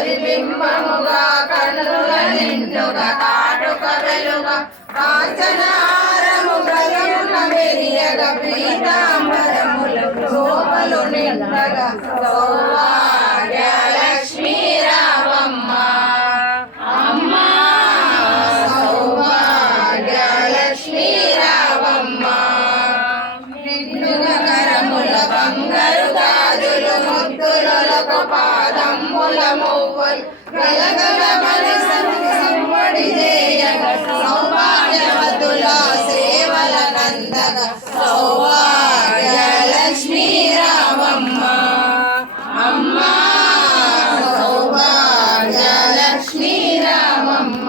ప్రతిబింబముగా కన్నుల నిండుగా కాటుక వెలుగ కాంచనారము ప్రజమున మెరియగ పీతాంబరములు శోభలు నిండగా సౌభాగ్యలక్ష్మీ రావమ్మ అమ్మ సౌభాగ్యలక్ష్మీ రావమ్మ నిండుగా కరముల బంగారు గాజులు ముద్దులకు పాదముల మువ్వలు గలగల సమ్మడి చేయగ సౌభాగ్యవతుల సేవల నందగ సౌభాగ్యలక్ష్మీ రావమ్మ అమ్మ సౌభాగ్యలక్ష్మీ రావమ్మ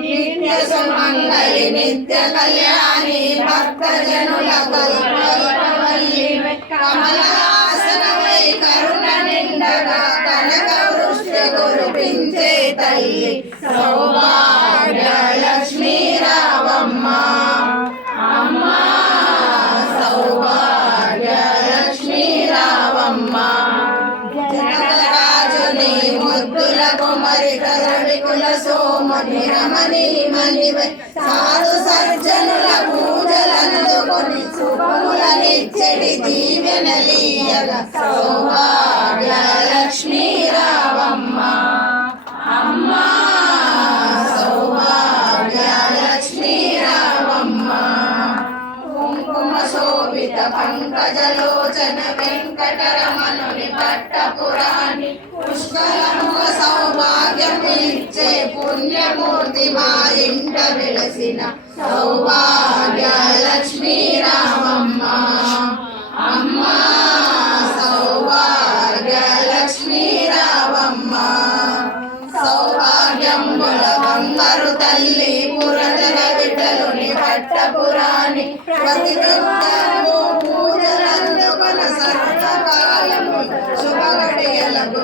నిత్య సుమంగళి నిత్య కళ్యాణి భక్త జనుల కల్పవల్లి కమలాసనమై కరుణ నిండగా కనక వృష్టి కురిపించే తల్లి సౌభాగ్యలక్ష్మీ రావమ్మ అమ్మ సౌభాగ్యలక్ష్మీ రావమ్మ జనకరాజుని ముద్దుల కుమరి రవికుల సోముని రమణి మణివై సాధు సజ్జనుల పూజలందుకొని శుభములనిచ్చడి దీవెనలీయగ సౌభాగ్యలక్ష్మీ రావమ్మ అమ్మ సౌభాగ్యలక్ష్మీ రావమ్మ కుంకుమ శోభిత పంకజలోచన వెంకటరమణుని పట్టపురాణి పుష్కరముఖ సౌభాగ్యమిచ్చే పుణ్యమూర్తి మా ఇంట వెలసిన సౌభాగ్యలక్ష్మీ రావమ్మ అమ్మ సౌభాగ్యలక్ష్మీ రావమ్మ సౌభాగ్యంబుల బంగారు తల్లి పురదర విఠలుని పట్టపురాణి ప్రతినిత్యము పూజలందుకొన సర్వకాలము శుభగడియలకు